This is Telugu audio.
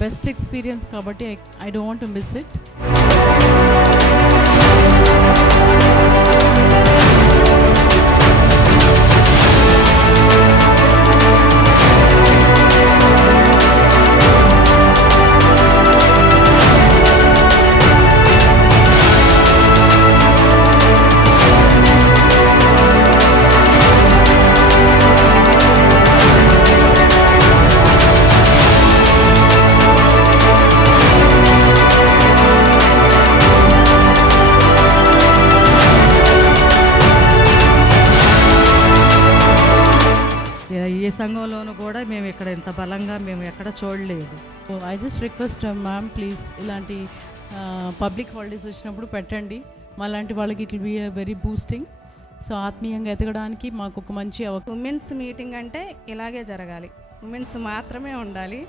Best experience kabatti I don't want to miss it. ఏ సంఘంలోనూ కూడా మేము ఇక్కడ ఇంత బలంగా మేము ఎక్కడ చూడలేదు. I just request ma'am please ఇలాంటి పబ్లిక్ హాలిడేస్ వచ్చినప్పుడు పెట్టండి. మాలాంటి వాళ్ళకి it will be a very boosting. So ఆత్మీయంగా ఎదగడానికి మాకు ఒక మంచి ఉమెన్స్ మీటింగ్ అంటే ఇలాగే జరగాలి, ఉమెన్స్ మాత్రమే ఉండాలి.